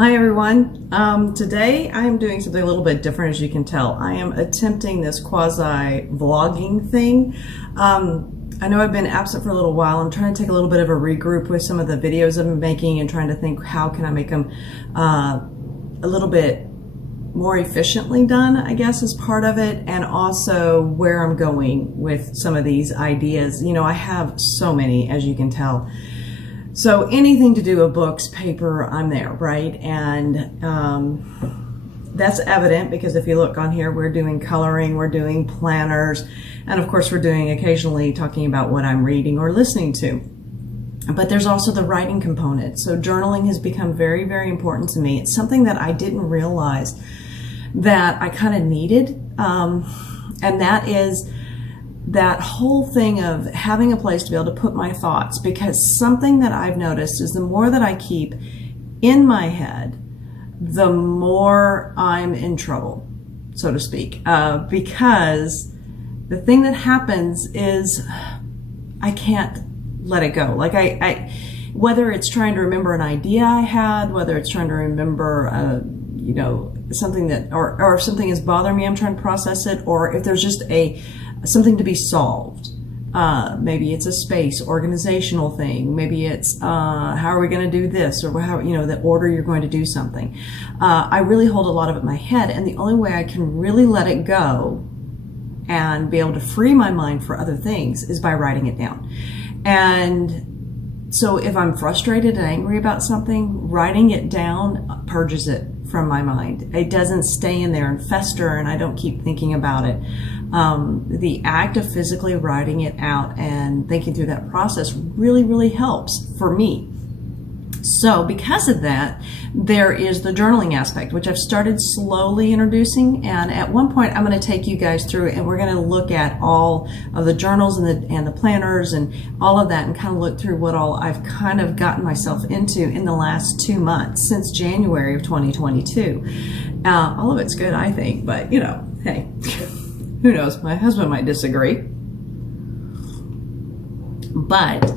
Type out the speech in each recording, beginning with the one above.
Hi everyone. Today I'm doing something a little bit different, as you can tell. I am attempting this quasi-vlogging thing. I know I've been absent for a little while. I'm trying to take a little bit of a regroup with some of the videos I've been making and trying to think how can I make them a little bit more efficiently done, I guess, is part of it, and also where I'm going with some of these ideas. You know, I have so many, as you can tell. So anything to do with books, paper, I'm there, right? And that's evident because if you look on here, we're doing coloring, we're doing planners, and of course we're doing occasionally talking about what I'm reading or listening to. But there's also the writing component. So journaling has become very, very important to me. It's something that I didn't realize that I kind of needed, and that is that whole thing of having a place to be able to put my thoughts, because something that I've noticed is the more that I keep in my head, the more I'm in trouble, so to speak, because the thing that happens is I can't let it go. Like I whether it's trying to remember an idea I had, whether it's trying to remember you know, something that, or if something is bothering me, I'm trying to process it, or if there's just something to be solved. Maybe it's a space, organizational thing. Maybe it's how are we going to do this, or how, you know, the order you're going to do something. I really hold a lot of it in my head, and the only way I can really let it go and be able to free my mind for other things is by writing it down. And so if I'm frustrated and angry about something, writing it down purges it from my mind. It doesn't stay in there and fester, and I don't keep thinking about it. The act of physically writing it out and thinking through that process really, really helps for me. So because of that, there is the journaling aspect, which I've started slowly introducing. And at one point, I'm going to take you guys through it, and we're going to look at all of the journals and the planners and all of that, and kind of look through what all I've kind of gotten myself into in the last 2 months since January of 2022. All of it's good, I think, but you know, hey, who knows? My husband might disagree. But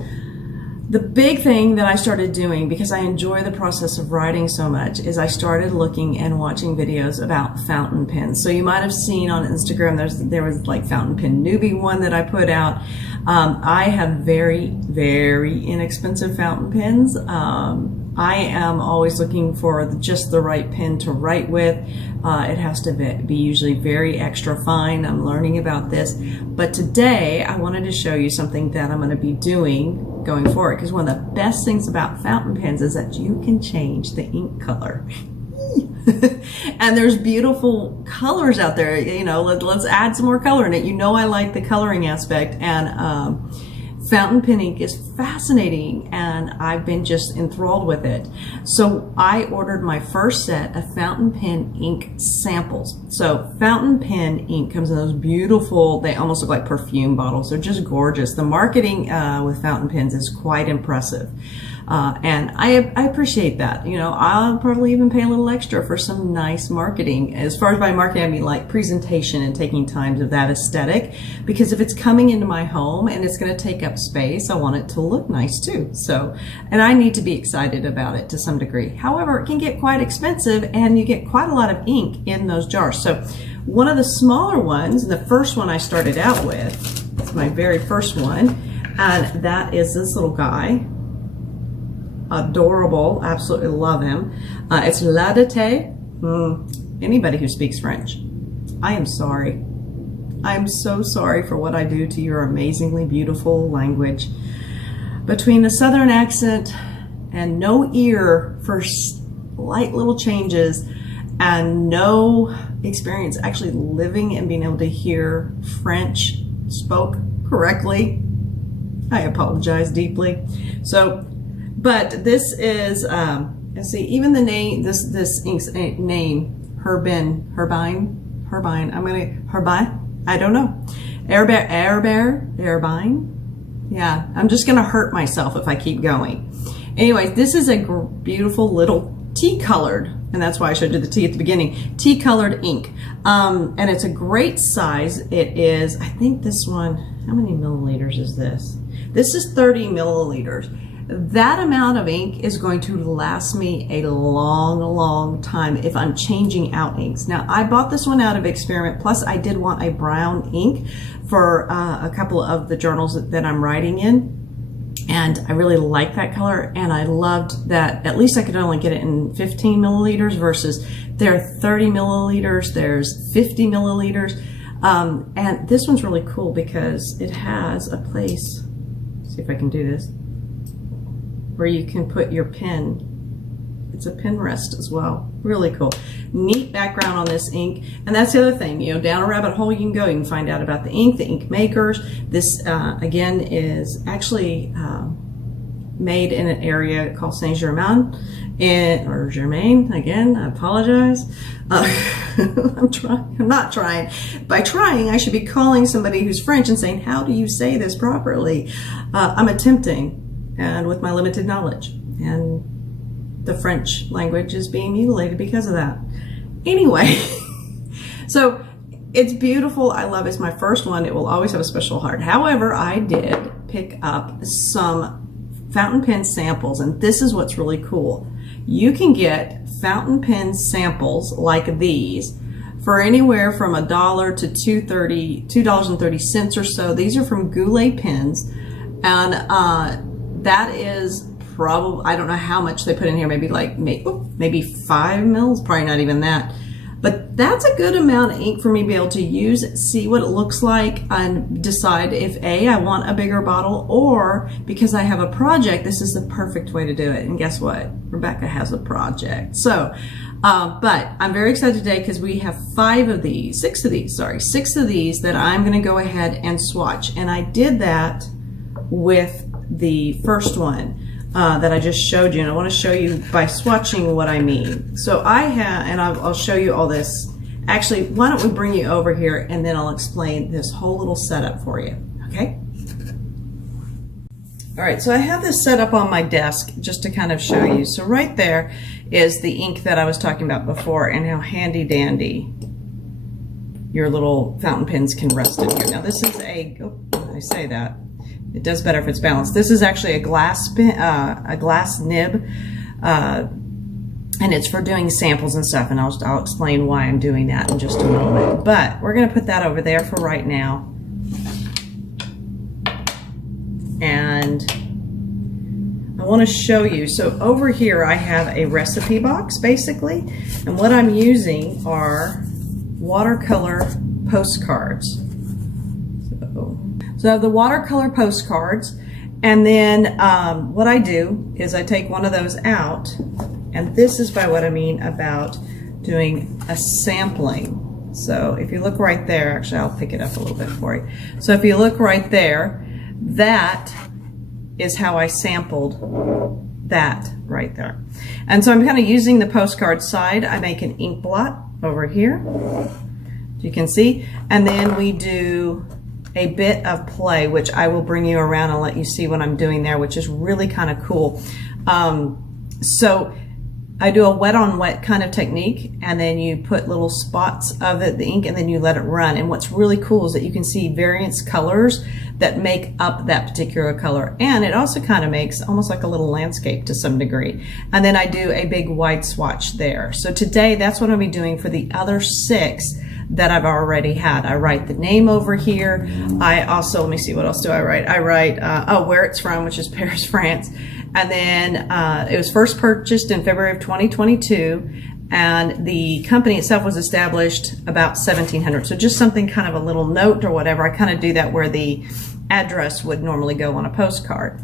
the big thing that I started doing, because I enjoy the process of writing so much, is I started looking and watching videos about fountain pens. So you might have seen on Instagram, there was like fountain pen newbie one that I put out. I have very, very inexpensive fountain pens. I am always looking for just the right pen to write with. It has to be usually very extra fine. I'm learning about this. But today I wanted to show you something that I'm going to be doing going forward, because one of the best things about fountain pens is that you can change the ink color. And there's beautiful colors out there. You know, let's add some more color in it. You know, I like the coloring aspect, and fountain pen ink is fascinating, and I've been just enthralled with it. So I ordered my first set of fountain pen ink samples. So fountain pen ink comes in those beautiful, they almost look like perfume bottles. They're just gorgeous. The marketing with fountain pens is quite impressive. And I appreciate that. You know, I'll probably even pay a little extra for some nice marketing. As far as by marketing, I mean like presentation and taking time of that aesthetic. Because if it's coming into my home and it's going to take up space, I want it to look nice too. So, and I need to be excited about it to some degree. However, it can get quite expensive, and you get quite a lot of ink in those jars. So one of the smaller ones, and the first one I started out with, it's my very first one, and that is this little guy. Adorable, absolutely love him. It's La Date. Anybody who speaks French, I am sorry. I am so sorry for what I do to your amazingly beautiful language. Between the southern accent and no ear for slight little changes, and no experience actually living and being able to hear French spoke correctly, I apologize deeply. So, but this is, let's see, even the name, this ink's name, Herbine, I don't know. Herbine? Yeah, I'm just gonna hurt myself if I keep going. Anyway, this is a beautiful little tea-colored, and that's why I showed you the tea at the beginning, tea-colored ink. And it's a great size. It is, I think this one, how many milliliters is this? This is 30 milliliters. That amount of ink is going to last me a long time if I'm changing out inks. Now, I bought this one out of experiment, plus I did want a brown ink for a couple of the journals that I'm writing in. And I really like that color, and I loved that at least I could only get it in 15 milliliters versus there are 30 milliliters, there's 50 milliliters. And this one's really cool because it has a place, let's see if I can do this, where you can put your pen. It's a pen rest as well. Really cool. Neat background on this ink. And that's the other thing, you know, down a rabbit hole you can go. You can find out about the ink makers. This, again, is actually made in an area called Saint-Germain, or Germain, again, I apologize. I'm not trying. By trying, I should be calling somebody who's French and saying, how do you say this properly? I'm attempting, and with my limited knowledge. And the French language is being mutilated because of that. Anyway, so it's beautiful. I love it. It's my first one. It will always have a special heart. However, I did pick up some fountain pen samples, and this is what's really cool. You can get fountain pen samples like these for anywhere from $1 to $2.30 or so. These are from Goulet pens, and that is probably, I don't know how much they put in here, maybe like maybe 5 mils, probably not even that. But that's a good amount of ink for me to be able to use, see what it looks like, and decide if A, I want a bigger bottle, or because I have a project, this is the perfect way to do it. And guess what? Rebecca has a project. So, but I'm very excited today because we have 6 of these that I'm going to go ahead and swatch. And I did that with the first one that I just showed you, and I want to show you by swatching what I mean. So I have, and I'll show you all this. Actually, why don't we bring you over here and then I'll explain this whole little setup for you, okay? All right, so I have this set up on my desk just to kind of show you. So right there is the ink that I was talking about before, and how handy dandy your little fountain pens can rest in here. Now this is I say that. It does better if it's balanced. This is actually a glass nib, and it's for doing samples and stuff, and I'll explain why I'm doing that in just a moment. But we're going to put that over there for right now. And I want to show you, so over here I have a recipe box basically, and what I'm using are watercolor postcards. So I have the watercolor postcards, and then what I do is I take one of those out, and this is by what I mean about doing a sampling. So if you look right there, actually I'll pick it up a little bit for you. So if you look right there, that is how I sampled that right there. And so I'm kind of using the postcard side. I make an ink blot over here, you can see, and then we do a bit of play, which I will bring you around and let you see what I'm doing there, which is really kind of cool. So I do a wet on wet kind of technique, and then you put little spots of it, the ink, and then you let it run. And what's really cool is that you can see various colors that make up that particular color. And it also kind of makes almost like a little landscape to some degree. And then I do a big wide swatch there. So today, that's what I'll be doing for the other 6 that I've already had. I write the name over here. I also, let me see, what else do I write? I write, where it's from, which is Paris, France. And then it was first purchased in February of 2022. And the company itself was established about 1700. So just something kind of a little note or whatever. I kind of do that where the address would normally go on a postcard.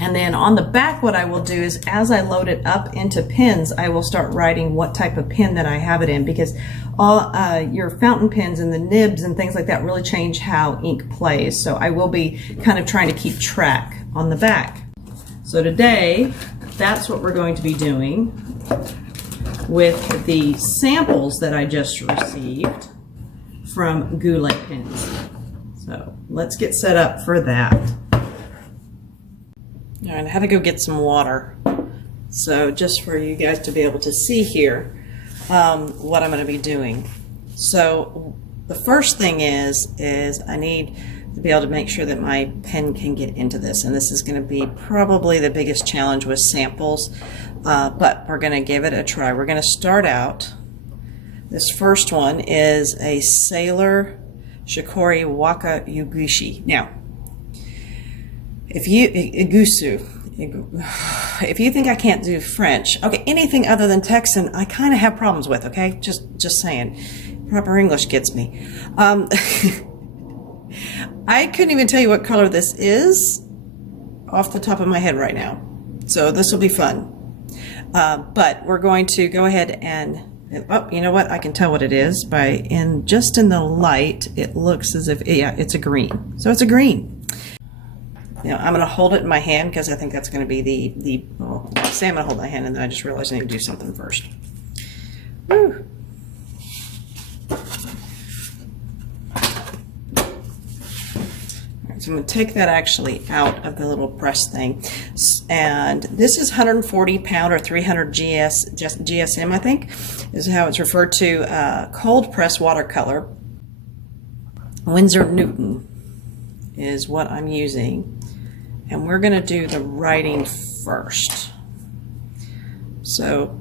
And then on the back, what I will do is as I load it up into pens, I will start writing what type of pen that I have it in, because all your fountain pens and the nibs and things like that really change how ink plays. So I will be kind of trying to keep track on the back. So today, that's what we're going to be doing with the samples that I just received from Goulet pens. So let's get set up for that. All right, I had to go get some water. So just for you guys to be able to see here what I'm going to be doing. So the first thing is I need to be able to make sure that my pen can get into this. And this is going to be probably the biggest challenge with samples, but we're going to give it a try. We're going to start out. This first one is a Sailor Shikori Waka Yugushi. Now, if you think I can't do French, okay, anything other than Texan, I kind of have problems with, okay? Just saying. Proper English gets me. I couldn't even tell you what color this is off the top of my head right now. So this will be fun. But we're going to go ahead and, oh, you know what? I can tell what it is by, just in the light, it looks as if, yeah, it's a green. So it's a green. Now, I'm going to hold it in my hand because I think that's going to be well, say I'm going to hold my hand and then I just realized I need to do something first. Woo. Alright, so I'm going to take that actually out of the little press thing. And this is 140 pound or 300 GSM, I think, is how it's referred to. Cold Press Watercolour. Windsor Newton is what I'm using. And we're going to do the writing first. So,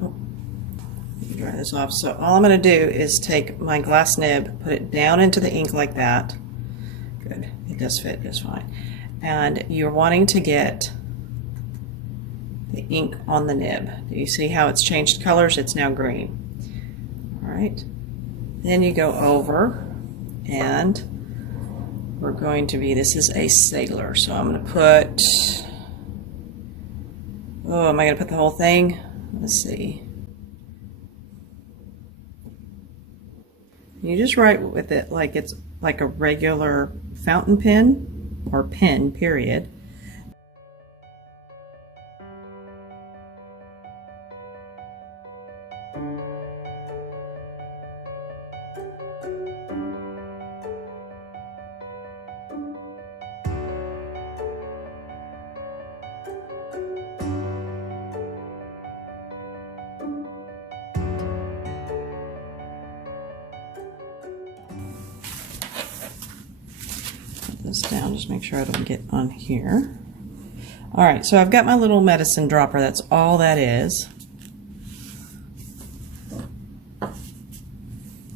let me dry this off. So all I'm going to do is take my glass nib, put it down into the ink like that. Good. It does fit just fine. And you're wanting to get the ink on the nib. Do you see how it's changed colors? It's now green. All right. Then you go over and we're going to be, this is a Sailor, so I'm going to put, oh, am I going to put the whole thing? Let's see. You just write with it like it's like a regular fountain pen or pen, period. This down, just make sure I don't get on here. All right, so I've got my little medicine dropper. That's all that is.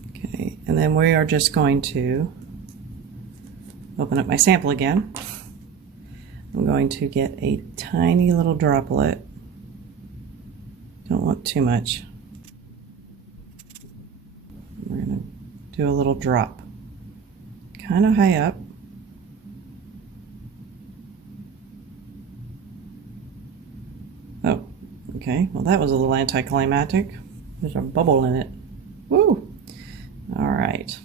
Okay, and then we are just going to open up my sample again. I'm going to get a tiny little droplet. Don't want too much. We're going to do a little drop, kind of high up. Oh, okay. Well, that was a little anticlimactic. There's a bubble in it. Woo! All right.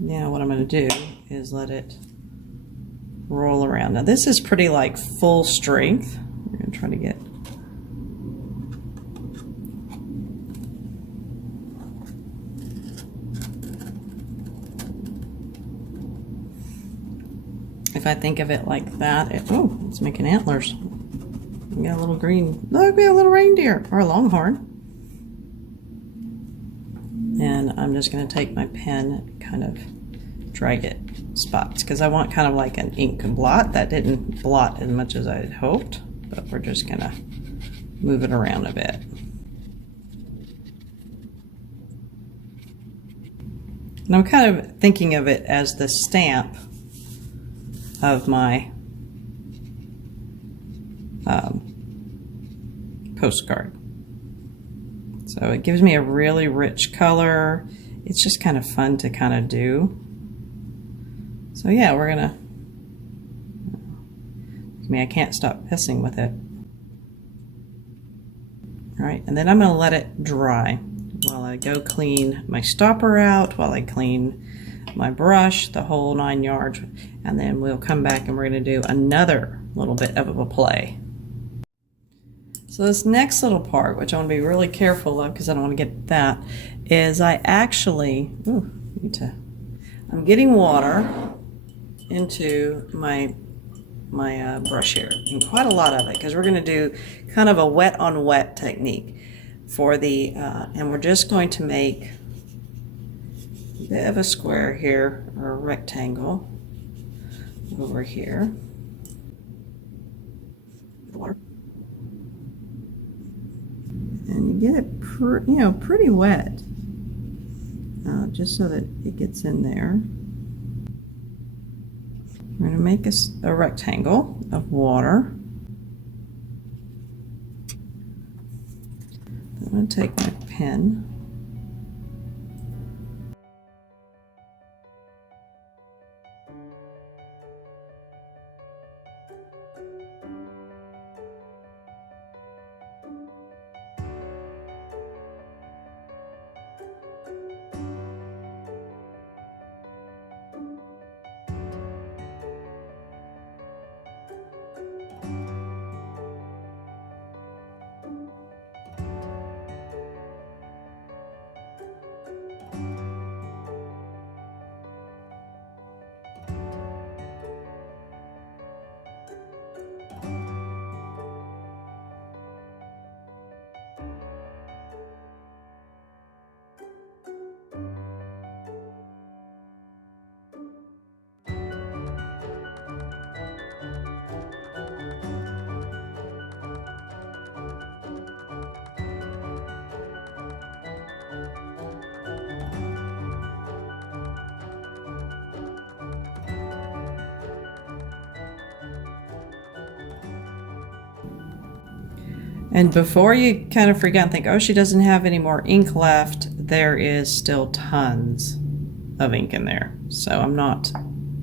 Now what I'm going to do is let it roll around. Now this is pretty like full strength. We're going to try to get if I think of it like that, oh, it's making antlers. We got a little green, look, we got a little reindeer or a longhorn. And I'm just going to take my pen and kind of drag it spots because I want kind of like an ink blot. That didn't blot as much as I had hoped, but we're just going to move it around a bit. And I'm kind of thinking of it as the stamp of my postcard. So it gives me a really rich color. It's just kind of fun to kind of do. So yeah, we're gonna, I can't stop messing with it. All right, and then I'm gonna let it dry while I go clean my stopper out, while I clean my brush, the whole 9 yards, and then we'll come back and we're going to do another little bit of a play. So this next little part, which I want to be really careful of because I don't want to get that, is I actually, I'm getting water into my brush here, and quite a lot of it, because we're going to do kind of a wet on wet technique for the, and we're just going to make a bit of a square here, or a rectangle over here. With water. And you get it, pretty wet, just so that it gets in there. We're going to make a rectangle of water. I'm going to take my pen. And before you kind of freak out and think, oh, she doesn't have any more ink left, there is still tons of ink in there. So I'm not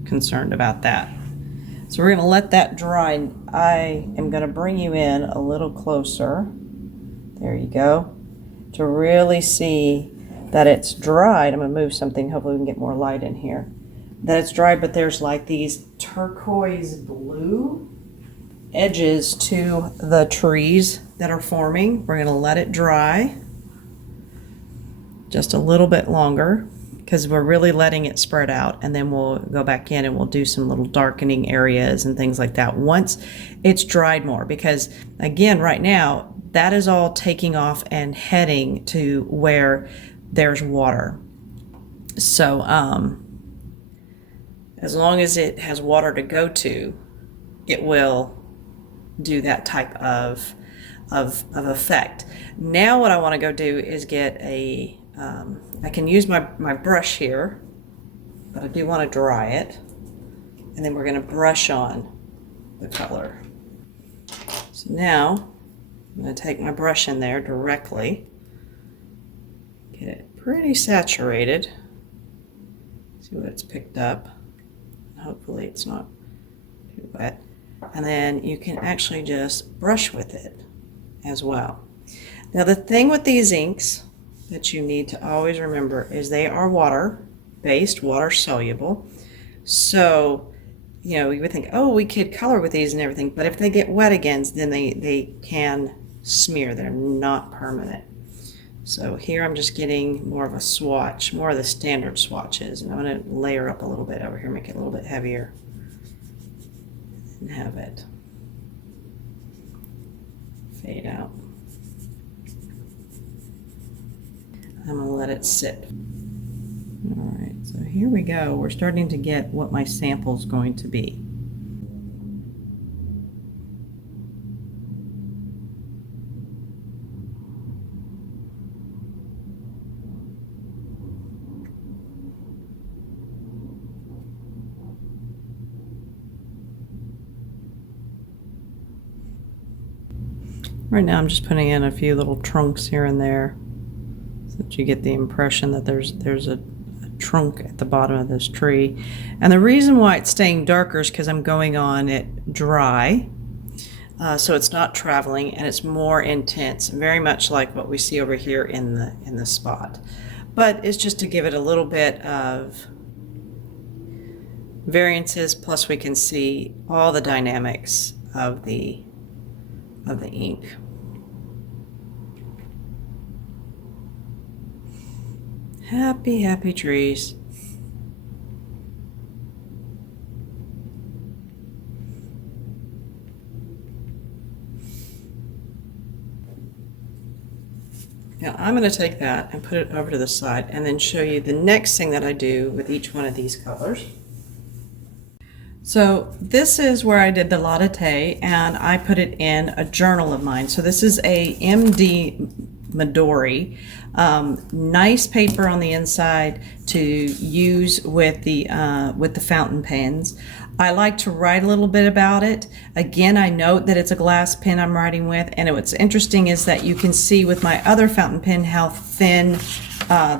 concerned about that. So we're going to let that dry. I am going to bring you in a little closer. There you go. To really see that it's dried. I'm going to move something. Hopefully we can get more light in here. That it's dried, but there's like these turquoise blue edges to the trees that are forming. We're going to let it dry just a little bit longer because we're really letting it spread out, and then we'll go back in and we'll do some little darkening areas and things like that once it's dried more, because again right now that is all taking off and heading to where there's water. So as long as it has water to go to, it will do that type of effect. Now what I want to go do is get a, I can use my brush here, but I do want to dry it, and then we're going to brush on the color. So now I'm going to take my brush in there directly, get it pretty saturated, see what it's picked up, hopefully it's not too wet. And then you can actually just brush with it as well. Now the thing with these inks that you need to always remember is they are water-based, water-soluble. So, you would think, oh, we could color with these and everything, but if they get wet again, then they can smear. They're not permanent. So here I'm just getting more of a swatch, more of the standard swatches, and I'm going to layer up a little bit over here, make it a little bit heavier. And have it fade out. I'm going to let it sit. All right, so here we go. We're starting to get what my sample is going to be. Right now I'm just putting in a few little trunks here and there so that you get the impression that there's a trunk at the bottom of this tree. And the reason why it's staying darker is because I'm going on it dry, so it's not traveling and it's more intense, very much like what we see over here in the spot. But it's just to give it a little bit of variances, plus we can see all the dynamics of the ink. Happy, happy trees. Now I'm going to take that and put it over to the side and then show you the next thing that I do with each one of these colors. So this is where I did the latte, and I put it in a journal of mine. So this is a MD Midori, nice paper on the inside to use with the fountain pens. I like to write a little bit about it. Again, I note that it's a glass pen I'm writing with, and what's interesting is that you can see with my other fountain pen how thin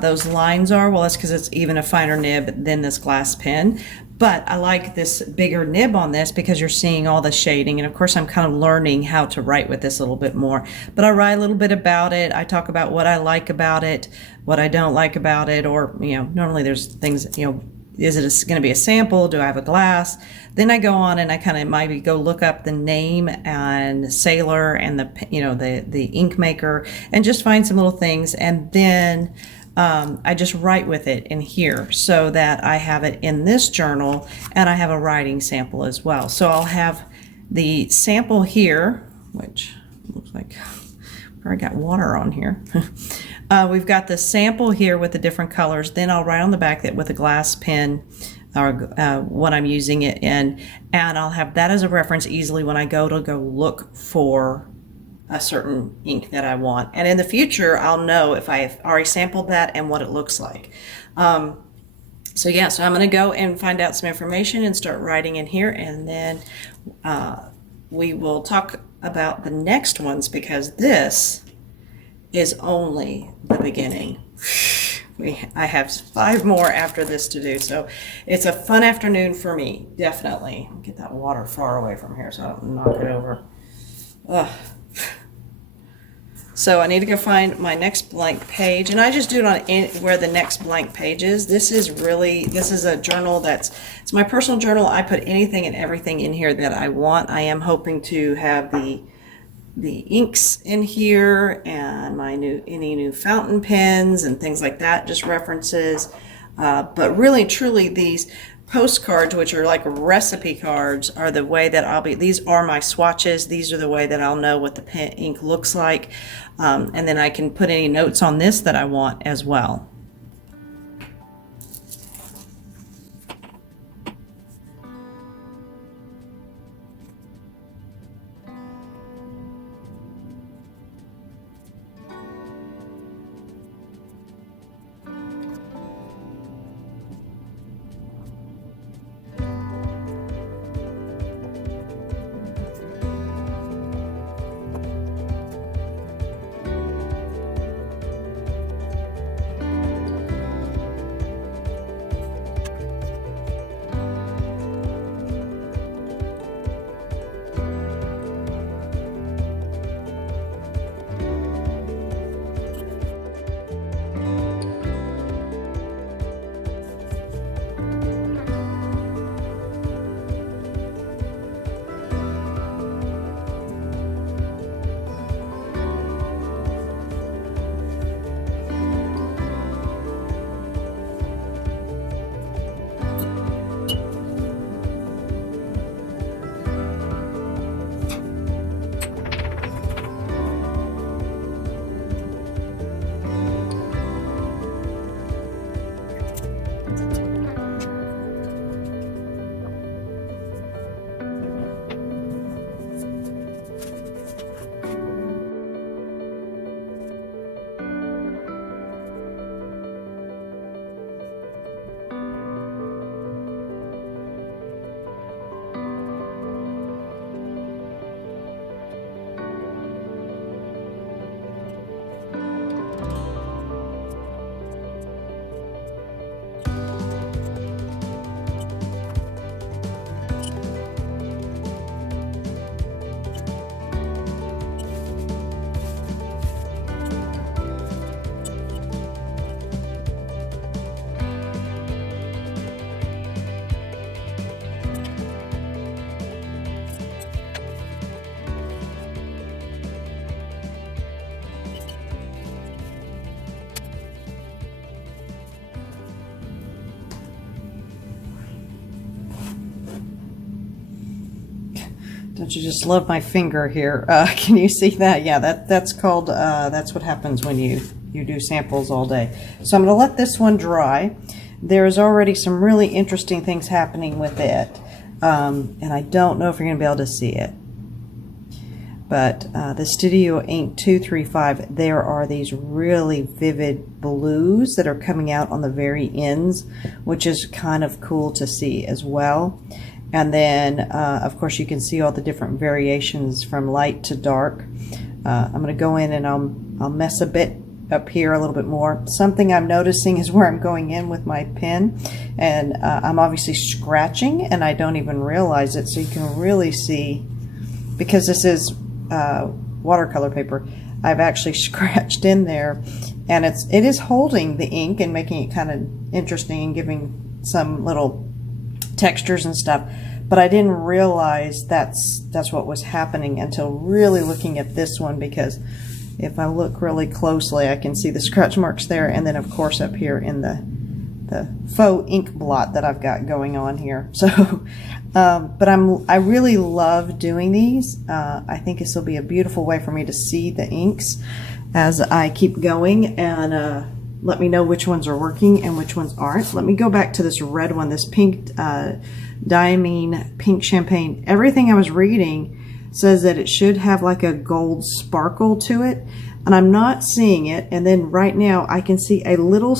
those lines are. Well, that's because it's even a finer nib than this glass pen. But I like this bigger nib on this because you're seeing all the shading. And of course, I'm kind of learning how to write with this a little bit more. But I write a little bit about it. I talk about what I like about it, what I don't like about it, or, normally there's things, is it going to be a sample? Do I have a glass? Then I go on and I kind of maybe go look up the name and Sailor and the ink maker and just find some little things. And then I just write with it in here so that I have it in this journal, and I have a writing sample as well. So I'll have the sample here, which looks like I got water on here. We've got the sample here with the different colors. Then I'll write on the back that with a glass pen or what I'm using it in, and I'll have that as a reference easily when I go look for a certain ink that I want. And in the future, I'll know if I've already sampled that and what it looks like. So I'm going to go and find out some information and start writing in here, and then we will talk about the next ones, because this is only the beginning. I have 5 more after this to do, so it's a fun afternoon for me, definitely. Get that water far away from here so I don't knock it over. Ugh. So I need to go find my next blank page, and I just do it on where the next blank page is. This is a journal it's my personal journal. I put anything and everything in here that I want. I am hoping to have the inks in here and any new fountain pens and things like that, just references. But really, truly, these postcards, which are like recipe cards, are the way that these are my swatches. These are the way that I'll know what the pen ink looks like. And then I can put any notes on this that I want as well. Don't you just love my finger here? Can you see that? Yeah, that's called, that's what happens when you do samples all day. So I'm going to let this one dry. There's already some really interesting things happening with it. And I don't know if you're going to be able to see it. But the Studio Ink 235, there are these really vivid blues that are coming out on the very ends, which is kind of cool to see as well. And then, of course, you can see all the different variations from light to dark. I'm going to go in and I'll mess a bit up here a little bit more. Something I'm noticing is where I'm going in with my pen, and I'm obviously scratching, and I don't even realize it. So you can really see, because this is watercolor paper, I've actually scratched in there, and it is holding the ink and making it kind of interesting and giving some little textures and stuff, but I didn't realize that's what was happening until really looking at this one, because if I look really closely I can see the scratch marks there, and then of course up here in the faux ink blot that I've got going on here. So but I really love doing these. I think this will be a beautiful way for me to see the inks as I keep going, and let me know which ones are working and which ones aren't. Let me go back to this red one, this pink diamine pink champagne. Everything I was reading says that it should have like a gold sparkle to it, and I'm not seeing it. And then right now I can see a little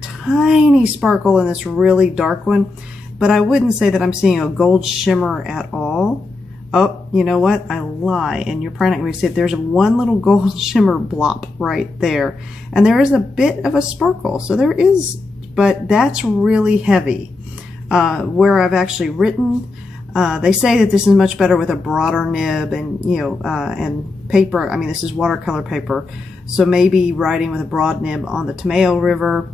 tiny sparkle in this really dark one, but I wouldn't say that I'm seeing a gold shimmer at all. Oh, you know what? I lie, and you're probably not going to see it. There's one little gold shimmer blop right there, and there is a bit of a sparkle. So there is, but that's really heavy. Where I've actually written, they say that this is much better with a broader nib, and and paper. I mean, this is watercolor paper, so maybe writing with a broad nib on the Tomeo River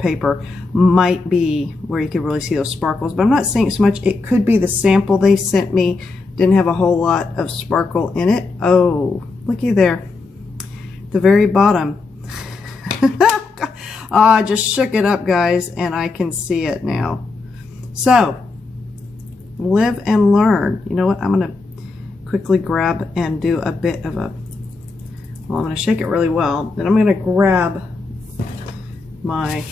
paper might be where you could really see those sparkles. But I'm not seeing it so much. It could be the sample they sent me didn't have a whole lot of sparkle in it. Oh, looky there, the very bottom. I just shook it up, guys, and I can see it now. So, live and learn. You know what? I'm going to quickly grab and do a bit of a, well, I'm going to shake it really well. Then I'm going to grab my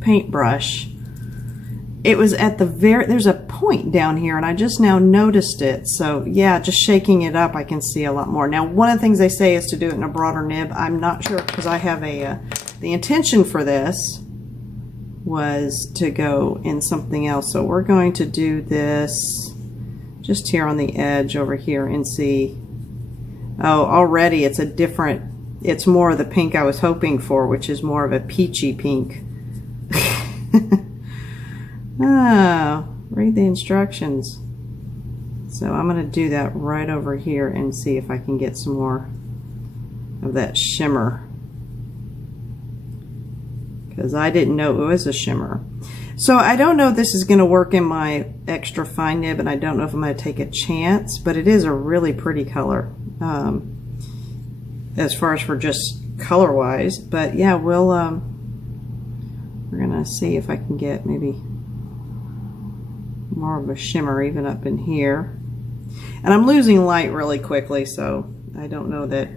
paintbrush. It was at the there's a point down here, and I just now noticed it. So yeah, just shaking it up, I can see a lot more. Now, one of the things they say is to do it in a broader nib. I'm not sure, because I have the intention for this was to go in something else. So we're going to do this just here on the edge over here and see. Oh, already it's a different, it's more of the pink I was hoping for, which is more of a peachy pink. Oh, read the instructions. So I'm going to do that right over here and see if I can get some more of that shimmer, because I didn't know it was a shimmer. So I don't know if this is going to work in my extra fine nib, and I don't know if I'm going to take a chance, but it is a really pretty color as far as for just color wise. But yeah, we'll we're gonna see if I can get maybe more of a shimmer even up in here. And I'm losing light really quickly, so I don't know that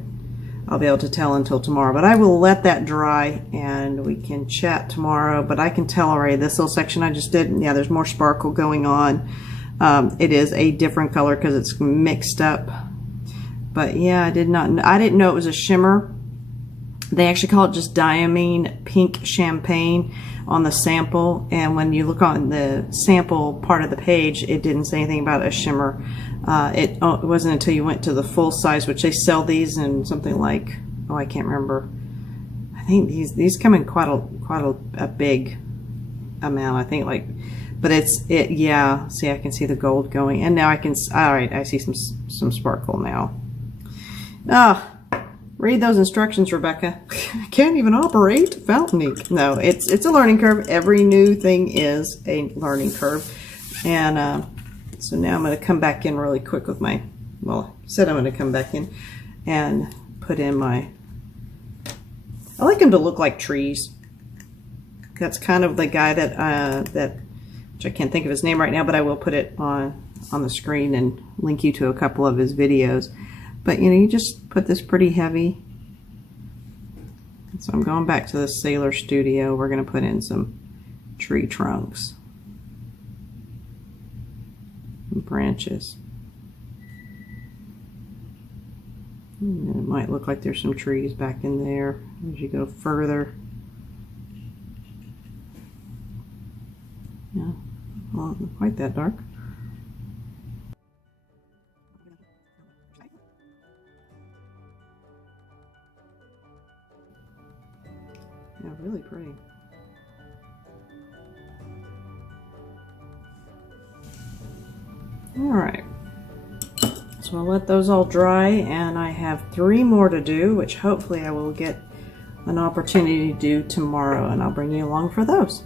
I'll be able to tell until tomorrow, but I will let that dry and we can chat tomorrow. But I can tell already this little section I just did, yeah, there's more sparkle going on. It is a different color because it's mixed up. But yeah, I didn't know it was a shimmer. They actually call it just diamine pink champagne on the sample, and when you look on the sample part of the page, it didn't say anything about a shimmer. It wasn't until you went to the full size, which they sell these in something like, oh, I can't remember. I think these come in quite a big amount. I think like, but yeah. See, I can see the gold going, and now I can. All right, I see some sparkle now. Ah. Read those instructions, Rebecca. I can't even operate fountain ink. No, it's a learning curve. Every new thing is a learning curve. And so now I'm going to come back in really quick with my, well, I said I'm going to come back in and put in my, I like them to look like trees. That's kind of the guy that which I can't think of his name right now, but I will put it on the screen and link you to a couple of his videos. But you know, you just put this pretty heavy. So I'm going back to the Sailor Studio. We're going to put in some tree trunks and branches. And it might look like there's some trees back in there as you go further. Yeah, well, not quite that dark. Yeah, really pretty. All right. So I'll let those all dry, and I have 3 more to do, which hopefully I will get an opportunity to do tomorrow, and I'll bring you along for those.